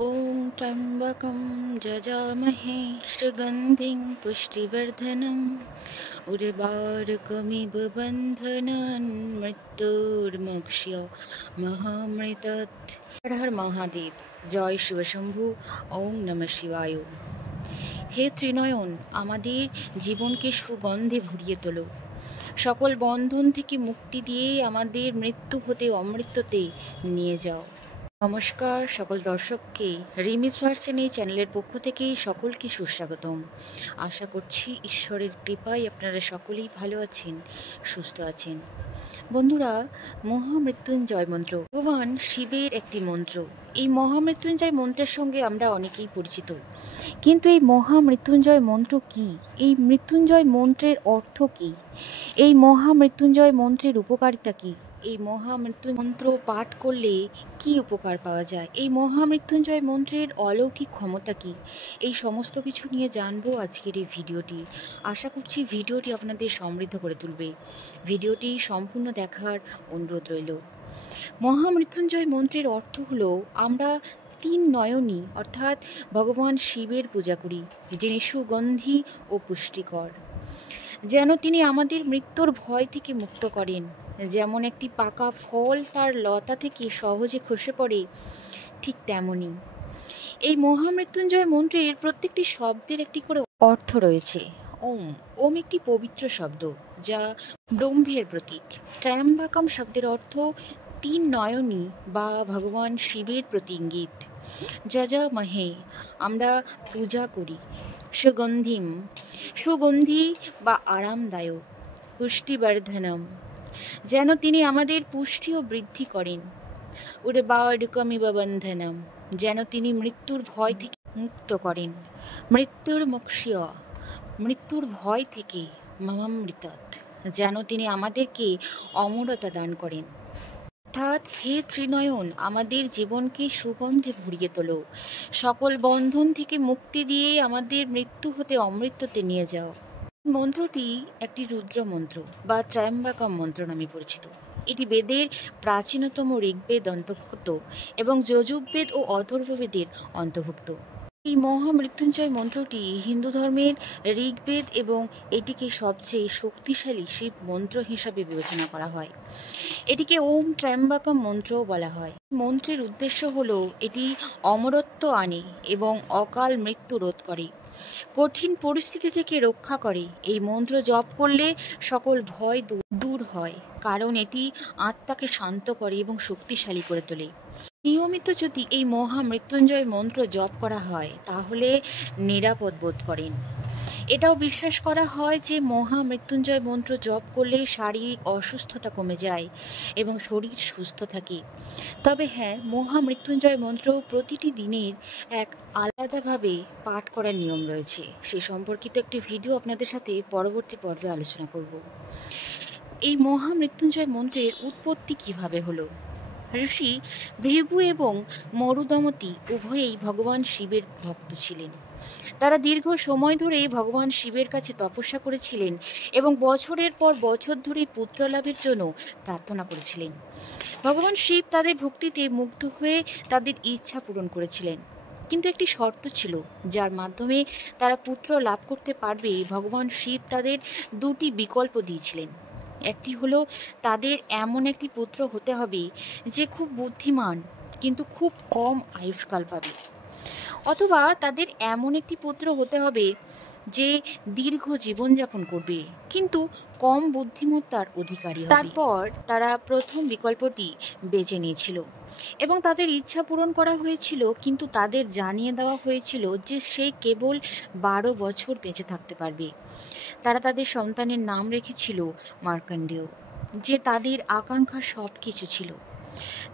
ॐ त्र्यम्बकं जजामहे सुगन्धिं पुष्टिवर्धनम् उर्वारुकमिव बन्धनान् मृत्युर्मुक्ष्य महामृतात्। हर हर महादेव, জয় শিবশম্ভু। ওম নমঃ শিবায়। হে ত্রিনয়ন, আমাদের জীবনকে সুগন্ধে ভরিয়ে তোলো, সকল বন্ধন থেকে মুক্তি দিয়ে আমাদের মৃত্যু হতে অমৃত্যতে নিয়ে যাও। নমস্কার সকল দর্শককে রিমিস ভার্সেন এই চ্যানেলের পক্ষ থেকে সকলকে সুস্বাগতম। আশা করছি ঈশ্বরের কৃপায় আপনারা সকলেই ভালো আছেন, সুস্থ আছেন। বন্ধুরা, মহামৃত্যুঞ্জয় মন্ত্র ভগবান শিবের একটি মন্ত্র। এই মহামৃত্যুঞ্জয় মন্ত্রের সঙ্গে আমরা অনেকেই পরিচিত, কিন্তু এই মহামৃত্যুঞ্জয় মন্ত্র কি? এই মৃত্যুঞ্জয় মন্ত্রের অর্থ কি? এই মহামৃত্যুঞ্জয় মন্ত্রের উপকারিতা কি? এই মহামৃত্যু মন্ত্র পাঠ করলে কি উপকার পাওয়া যায়? এই মহামৃত্যুঞ্জয় মন্ত্রের অলৌকিক ক্ষমতা কি? এই সমস্ত কিছু নিয়ে জানবো আজকের এই ভিডিওটি। আশা করছি ভিডিওটি আপনাদের সমৃদ্ধ করে তুলবে। ভিডিওটি সম্পূর্ণ দেখার অনুরোধ রইল। মহামৃত্যুঞ্জয় মন্ত্রের অর্থ হলো, আমরা তিন নয়নী অর্থাৎ ভগবান শিবের পূজা করি, যিনি সুগন্ধি ও পুষ্টিকর। যেন তিনি আমাদের মৃত্যুর ভয় থেকে মুক্ত করেন। যেমন একটি পাকা ফল তার লতা থেকে সহজে খসে পড়ে, ঠিক তেমনই এই মহামৃত্যুঞ্জয় মন্ত্রের প্রত্যেকটি শব্দের একটি করে অর্থ রয়েছে। ওম ওম একটি পবিত্র শব্দ, যা ব্রহ্মের প্রতীক। ত্র্যম্বকম শব্দের অর্থ তিন নয়নী বা ভগবান শিবের প্রতি ইঙ্গিত। যজামহে আমরা পূজা করি। সুগন্ধিম সুগন্ধি বা আরামদায়ক। পুষ্টিবর্ধনম যেন তিনি আমাদের পুষ্টি ও বৃদ্ধি করেন। উর্বারুকমিব বন্ধনম যেন তিনি মৃত্যুর ভয় থেকে মুক্ত করেন। মৃত্যুর মুক্ষ্য মৃত্যুর ভয় থেকে মমামৃতৎ যেন তিনি আমাদেরকে অমরতা দান করেন। অর্থাৎ হে ত্রিনয়ন, আমাদের জীবনকে সুগন্ধে ভরিয়ে তোলো, সকল বন্ধন থেকে মুক্তি দিয়ে আমাদের মৃত্যু হতে অমৃত্যতে নিয়ে যাও। মন্ত্রটি একটি রুদ্র মন্ত্র বা ত্র্যম্বকম মন্ত্র নামে পরিচিত। এটি বেদের প্রাচীনতম ঋগ্বেদ অন্তর্ভুক্ত এবং যজুর্বেদ ও অথর্ববেদের অন্তর্ভুক্ত। এই মহামৃত্যুঞ্জয় মন্ত্রটি হিন্দু ধর্মের ঋগ্বেদ এবং এটিকে সবচেয়ে শক্তিশালী শিব মন্ত্র হিসাবে বিবেচনা করা হয়। এটিকে ওম ত্র্যম্বকম মন্ত্রও বলা হয়। মন্ত্রের উদ্দেশ্য হলো, এটি অমরত্ব আনে এবং অকাল মৃত্যু রোধ করে, কঠিন পরিস্থিতি থেকে রক্ষা করে। এই মন্ত্র জপ করলে সকল ভয় দূর হয়, কারণ এটি আত্মাকে শান্ত করে এবং শক্তিশালী করে তোলে। নিয়মিত যদি এই মহামৃত্যুঞ্জয় মন্ত্র জপ করা হয়, তাহলে নিরাপদ বোধ করেন। এটাও বিশ্বাস করা হয় যে মহামৃত্যুঞ্জয় মন্ত্র জপ করলে শারীরিক অসুস্থতা কমে যায় এবং শরীর সুস্থ থাকে। তবে হ্যাঁ, মহামৃত্যুঞ্জয় মন্ত্র প্রতিটি দিনের এক আলাদাভাবে পাঠ করার নিয়ম রয়েছে। সে সম্পর্কিত একটি ভিডিও আপনাদের সাথে পরবর্তী পর্বে আলোচনা করব। এই মহামৃত্যুঞ্জয় মন্ত্রের উৎপত্তি কিভাবে হলো? ঋষি ভৃগু এবং মরুদমতী উভয়েই ভগবান শিবের ভক্ত ছিলেন। তারা দীর্ঘ সময় ধরে ভগবান শিবের কাছে তপস্যা করেছিলেন এবং বছরের পর বছর ধরে পুত্র লাভের জন্য প্রার্থনা করেছিলেন। ভগবান শিব তাদের ভক্তিতে মুগ্ধ হয়ে তাদের ইচ্ছা পূরণ করেছিলেন, কিন্তু একটি শর্ত ছিল, যার মাধ্যমে তারা পুত্র লাভ করতে পারবে। ভগবান শিব তাদের দুটি বিকল্প দিয়েছিলেন। একটি হলো, তাদের এমন একটি পুত্র হতে হবে যে খুব বুদ্ধিমান কিন্তু খুব কম আয়ুষ্কাল পাবে, অথবা তাদের এমন একটি পুত্র হতে হবে যে দীর্ঘ জীবনযাপন করবে কিন্তু কম বুদ্ধিমত্তার অধিকারী হবে। তারপর তারা প্রথম বিকল্পটি বেছে নিয়েছিল এবং তাদের ইচ্ছা পূরণ করা হয়েছিল, কিন্তু তাদের জানিয়ে দেওয়া হয়েছিল যে সে কেবল 12 বছর বেঁচে থাকতে পারবে। তারা তাদের সন্তানের নাম রেখেছিল মার্কণ্ডেয়, যে তাদের আকাঙ্ক্ষার সব কিছু ছিল।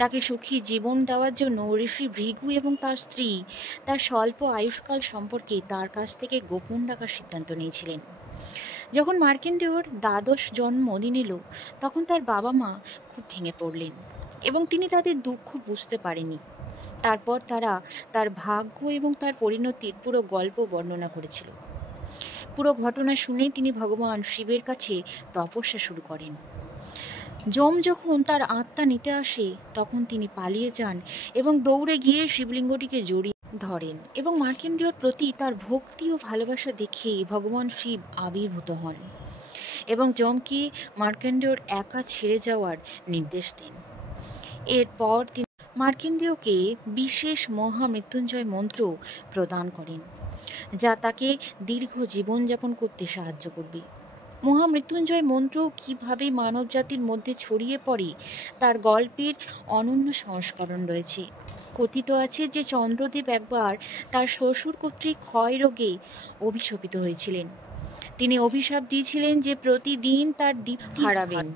তাকে সুখী জীবন দেওয়ার জন্য ঋষি ভৃগু এবং তার স্ত্রী তার স্বল্প আয়ুষ্কাল সম্পর্কে তার কাছ থেকে গোপন রাখার সিদ্ধান্ত নিয়েছিলেন। যখন মার্কণ্ডেয়র 12 জন্মদিন এলো, তখন তার বাবা মা খুব ভেঙে পড়লেন এবং তিনি তাদের দুঃখ বুঝতে পারেনি। তারপর তারা তার ভাগ্য এবং তার পরিণতির পুরো গল্প বর্ণনা করেছিল। পুরো ঘটনা শুনে তিনি ভগবান শিবের কাছে তপস্যা শুরু করেন। যম যখন তার আত্মা নিতে আসে তখন তিনি পালিয়ে যান এবং দৌড়ে গিয়ে শিবলিঙ্গটিকে জড়িয়ে ধরেন এবং মার্কেন্ডেয়র প্রতি তার ভক্তি ও ভালোবাসা দেখে ভগবান শিব আবির্ভূত হন এবং যমকে মার্কেন্ডেয়র একা ছেড়ে যাওয়ার নির্দেশ দেন। এরপর তিনি মার্কেন্ডেয়কে বিশেষ মহামৃত্যুঞ্জয় মন্ত্র প্রদান করেন, যা তাকে দীর্ঘ জীবনযাপন করতে সাহায্য করবে। মহামৃত্যুঞ্জয় মন্ত্র কীভাবে মানবজাতির মধ্যে ছড়িয়ে পড়ে তার গল্পের অনন্য সংস্করণ রয়েছে। কথিত আছে যে চন্দ্রদেব একবার তার শ্বশুর কর্তৃক ক্ষয় রোগে অভিশপিত হয়েছিলেন। তিনি অভিশাপ দিয়েছিলেন যে প্রতিদিন তার দীপ্তি হারাবেন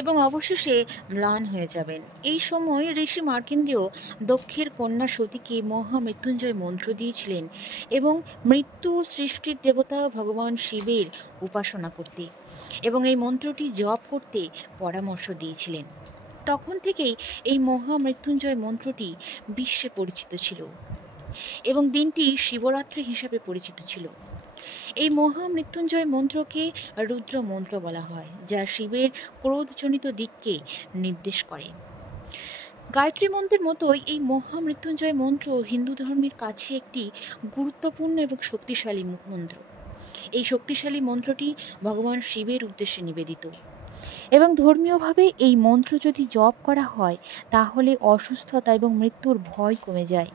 এবং অবশেষে ম্লান হয়ে যাবেন। এই সময় ঋষি মার্কেন্ডেয় দক্ষের কন্যা সতীকে মহামৃত্যুঞ্জয় মন্ত্র দিয়েছিলেন এবং মৃত্যু সৃষ্টির দেবতা ভগবান শিবের উপাসনা করতে এবং এই মন্ত্রটি জপ করতে পরামর্শ দিয়েছিলেন। তখন থেকেই এই মহামৃত্যুঞ্জয় মন্ত্রটি বিশ্বে পরিচিত ছিল এবং দিনটি শিবরাত্রি হিসাবে পরিচিত ছিল। এই মহামৃত্যুঞ্জয় মন্ত্রকে রুদ্র মন্ত্র বলা হয়, যা শিবের ক্রোধজনিত দিককে নির্দেশ করে। গায়ত্রী মন্ত্রের মতোই এই মহামৃত্যুঞ্জয় মন্ত্র হিন্দু ধর্মের কাছে একটি গুরুত্বপূর্ণ এবং শক্তিশালী মন্ত্র। এই শক্তিশালী মন্ত্রটি ভগবান শিবের উদ্দেশ্যে নিবেদিত এবং ধর্মীয়ভাবে এই মন্ত্র যদি জপ করা হয় তাহলে অসুস্থতা এবং মৃত্যুর ভয় কমে যায়।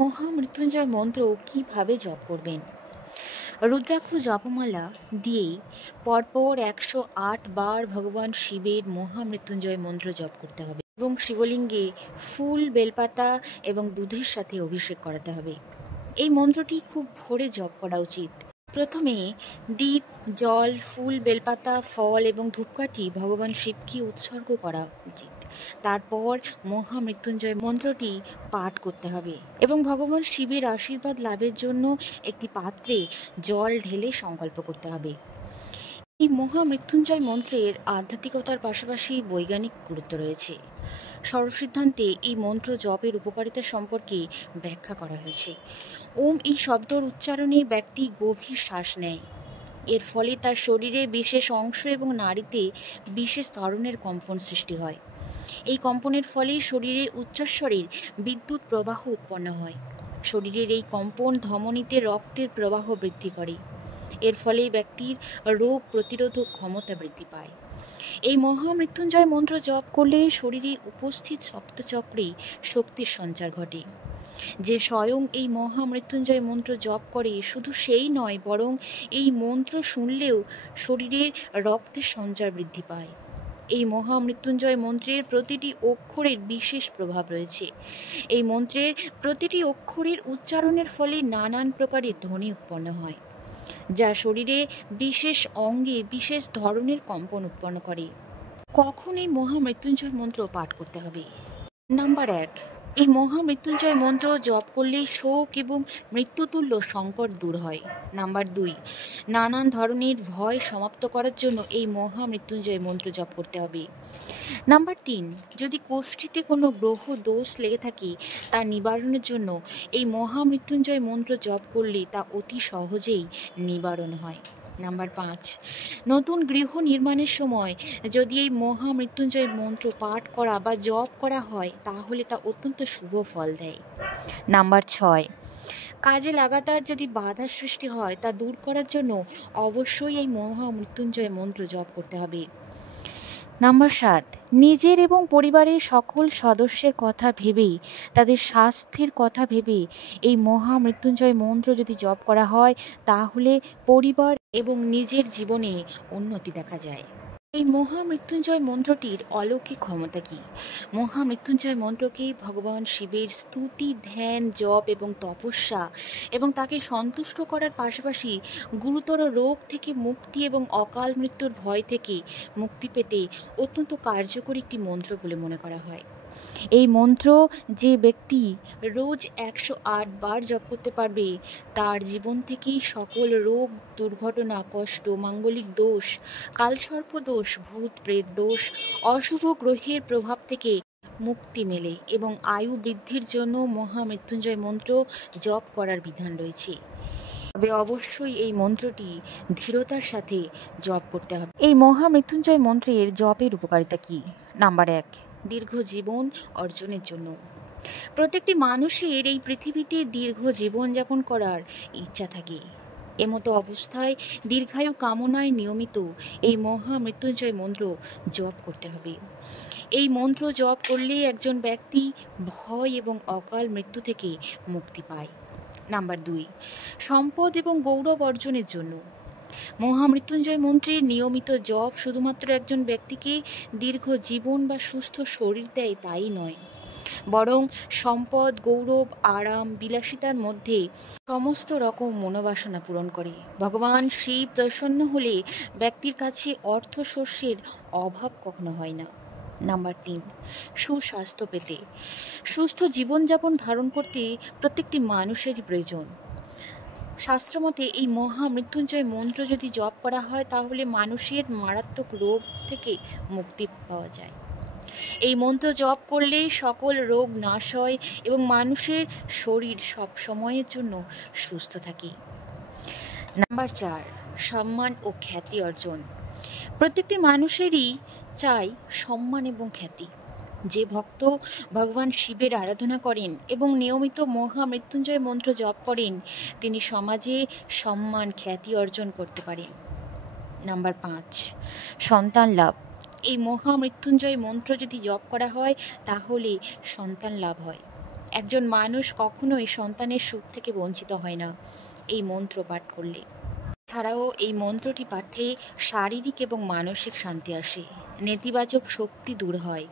মহামৃত্যুঞ্জয় মন্ত্র কিভাবে জপ করবেন? রুদ্রাক্ষ জপমালা দিয়ে পরপর 108 বার ভগবান শিবের মহামৃত্যুঞ্জয় মন্ত্র জপ করতে হবে এবং শিবলিঙ্গে ফুল, বেলপাতা এবং দুধের সাথে অভিষেক করাতে হবে। এই মন্ত্রটি খুব ভোরে জপ করা উচিত। প্রথমে দীপ, জল, ফুল, বেলপাতা, ফল এবং ধূপকাঠি ভগবান শিবকে উৎসর্গ করা উচিত। তারপর মহামৃত্যুঞ্জয় মন্ত্রটি পাঠ করতে হবে এবং ভগবান শিবের আশীর্বাদ লাভের জন্য একটি পাত্রে জল ঢেলে সংকল্প করতে হবে। এই মহামৃত্যুঞ্জয় মন্ত্রের আধ্যাত্মিকতার পাশাপাশি বৈজ্ঞানিক গুরুত্ব রয়েছে। ষড়সিদ্ধান্তে এই মন্ত্র জপের উপকারিতা সম্পর্কে ব্যাখ্যা করা হয়েছে। ওম এই শব্দর উচ্চারণে ব্যক্তি গভীর শ্বাস নেয়। এর ফলে তার শরীরে বিশেষ অংশ এবং নাড়িতে বিশেষ ধরনের কম্পন সৃষ্টি হয়। এই কম্পনের ফলে শরীরে উচ্চস্বরের বিদ্যুৎ প্রবাহ উৎপন্ন হয়। শরীরের এই কম্পন ধমনীতে রক্তের প্রবাহ বৃদ্ধি করে। এর ফলে ব্যক্তির রোগ প্রতিরোধক ক্ষমতা বৃদ্ধি পায়। এই মহামৃত্যুঞ্জয় মন্ত্র জপ করলে শরীরে উপস্থিত সপ্তচক্রে শক্তির সঞ্চার ঘটে। যে স্বয়ং এই মহামৃত্যুঞ্জয় মন্ত্র জপ করে শুধু সেই নয়, বরং এই মন্ত্র শুনলেও শরীরের রক্তের সঞ্চার বৃদ্ধি পায়। এই মহামৃত্যুঞ্জয় মন্ত্রের প্রতিটি অক্ষরের বিশেষ প্রভাব রয়েছে। এই মন্ত্রের প্রতিটি অক্ষরের উচ্চারণের ফলে নানান প্রকারের ধ্বনি উৎপন্ন হয়, যা শরীরে বিশেষ অঙ্গে বিশেষ ধরনের কম্পন উৎপন্ন করে। কখন এই মহামৃত্যুঞ্জয় মন্ত্র পাঠ করতে হবে? নাম্বার 1, এই মহামৃত্যুঞ্জয় মন্ত্র জপ করলে শোক এবং মৃত্যুতুল্য সংকট দূর হয়। নাম্বার 2, নানান ধরনের ভয় সমাপ্ত করার জন্য এই মহামৃত্যুঞ্জয় মন্ত্র জপ করতে হবে। নাম্বার 3, যদি কোষ্ঠীতে কোনো গ্রহ দোষ লেগে থাকে তা নিবারণের জন্য এই মহামৃত্যুঞ্জয় মন্ত্র জপ করলে তা অতি সহজেই নিবারণ হয়। নাম্বার 5, নতুন গৃহ নির্মাণের সময় যদি এই মহামৃত্যুঞ্জয় মন্ত্র পাঠ করা বা জপ করা হয় তাহলে তা অত্যন্ত শুভ ফল দেয়। নাম্বার 6, কাজে লাগাতার যদি বাধা সৃষ্টি হয় তা দূর করার জন্য অবশ্যই এই মহামৃত্যুঞ্জয় মন্ত্র জপ করতে হবে। নাম্বার 7, নিজের এবং পরিবারের সকল সদস্যের কথা ভেবেই, তাদের স্বাস্থ্যের কথা ভেবে এই মহামৃত্যুঞ্জয় মন্ত্র যদি জপ করা হয় তাহলে পরিবার এবং নিজের জীবনে উন্নতি দেখা যায়। এই মহামৃত্যুঞ্জয় মন্ত্রটির অলৌকিক ক্ষমতা কী? মহামৃত্যুঞ্জয় মন্ত্রকে ভগবান শিবের স্তুতি, ধ্যান, জপ এবং তপস্যা এবং তাকে সন্তুষ্ট করার পাশাপাশি গুরুতর রোগ থেকে মুক্তি এবং অকাল মৃত্যুর ভয় থেকে মুক্তি পেতে অত্যন্ত কার্যকরী একটি মন্ত্র বলে মনে করা হয়। এই মন্ত্র যে ব্যক্তি রোজ 108 বার জপ করতে পারবে তার জীবন থেকেই সকল রোগ, দুর্ঘটনা, কষ্ট, মাঙ্গলিক দোষ, কালসর্প দোষ, ভূত প্রেত দোষ, অশুভ গ্রহের প্রভাব থেকে মুক্তি মেলে এবং আয়ু বৃদ্ধির জন্য মহামৃত্যুঞ্জয় মন্ত্র জপ করার বিধান রয়েছে। তবে অবশ্যই এই মন্ত্রটি ধীরতার সাথে জপ করতে হবে। এই মহামৃত্যুঞ্জয় মন্ত্রের জপের উপকারিতা কী? নাম্বার 1, দীর্ঘ জীবন অর্জনের জন্য। প্রত্যেকটি মানুষের এই পৃথিবীতে দীর্ঘ জীবনযাপন করার ইচ্ছা থাকে। এমতো অবস্থায় দীর্ঘায়ু কামনায় নিয়মিত এই মহামৃত্যুঞ্জয় মন্ত্র জপ করতে হবে। এই মন্ত্র জপ করলে একজন ব্যক্তি ভয় এবং অকাল মৃত্যু থেকে মুক্তি পায়। নাম্বার 2, সম্পদ এবং গৌরব অর্জনের জন্য। মহামৃত্যুঞ্জয় মন্ত্রের নিয়মিত জপ শুধুমাত্র একজন ব্যক্তিকে দীর্ঘ জীবন বা সুস্থ শরীর দেয় তাই নয়, বরং সম্পদ, গৌরব, আরাম, বিলাসিতার মধ্যে সমস্ত রকম মনোবাসনা পূরণ করে। ভগবান শিব প্রসন্ন হলে ব্যক্তির কাছে অর্থ শস্যের অভাব কখনো হয় না। নাম্বার 3, সুস্বাস্থ্য পেতে। সুস্থ জীবনযাপন ধারণ করতে প্রত্যেকটি মানুষেরই প্রয়োজন। শাস্ত্রমতে এই মহামৃত্যুঞ্জয় মন্ত্র যদি জপ করা হয় তাহলে মানুষের মারাত্মক রোগ থেকে মুক্তি পাওয়া যায়। এই মন্ত্র জপ করলে সকল রোগ নাশ হয় এবং মানুষের শরীর সব সময়ের জন্য সুস্থ থাকে। নাম্বার 4, সম্মান ও খ্যাতি অর্জন। প্রত্যেকটি মানুষেরই চাই সম্মান এবং খ্যাতি। যে ভক্ত ভগবান শিবের আরাধনা করেন এবং নিয়মিত মহামৃত্যুঞ্জয় মন্ত্র জপ করেন তিনি সমাজে সম্মান, খ্যাতি অর্জন করতে পারেন। নাম্বার 5, সন্তান লাভ। এই মহামৃত্যুঞ্জয় মন্ত্র যদি জপ করা হয় তাহলে সন্তান লাভ হয়। একজন মানুষ কখনোই সন্তানের সুখ থেকে বঞ্চিত হয় না এই মন্ত্র পাঠ করলে। ছাড়াও এই মন্ত্রটি পাঠে শারীরিক এবং মানসিক শান্তি আসে, নেতিবাচক শক্তি দূর হয়,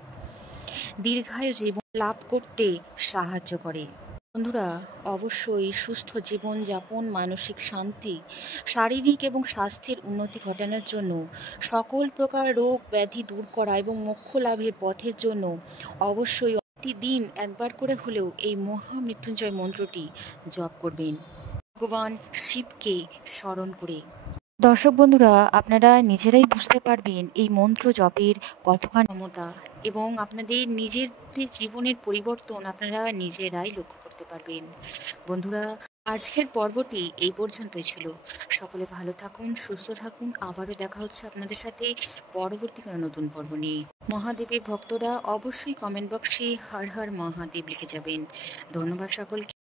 দীর্ঘায়ু জীবন লাভ করতে সাহায্য করে। বন্ধুরা, অবশ্যই সুস্থ জীবনযাপন, মানসিক শান্তি, শারীরিক এবং স্বাস্থ্যের উন্নতি ঘটানোর জন্য, সকল প্রকার রোগ ব্যাধি দূর করা এবং মোক্ষ লাভের পথের জন্য অবশ্যই প্রতিদিন একবার করে হলেও এই মহামৃত্যুঞ্জয় মন্ত্রটি জপ করবেন ভগবান শিবকে স্মরণ করে। দর্শক বন্ধুরা, আপনারা নিজেরাই বুঝতে পারবেন এই মন্ত্র জপের কতখানি ক্ষমতা এবং আপনাদের নিজের জীবনের পরিবর্তন আপনারা নিজেরাই লক্ষ্য করতে পারবেন। বন্ধুরা, আজকের পর্বটি এই পর্যন্তই ছিল। সকলে ভালো থাকুন, সুস্থ থাকুন। আবারও দেখা হচ্ছে আপনাদের সাথে পরবর্তী কোনো নতুন পর্ব নিয়ে। মহাদেবের ভক্তরা অবশ্যই কমেন্ট বক্সে হর হর মহাদেব লিখে যাবেন। ধন্যবাদ সকলকে।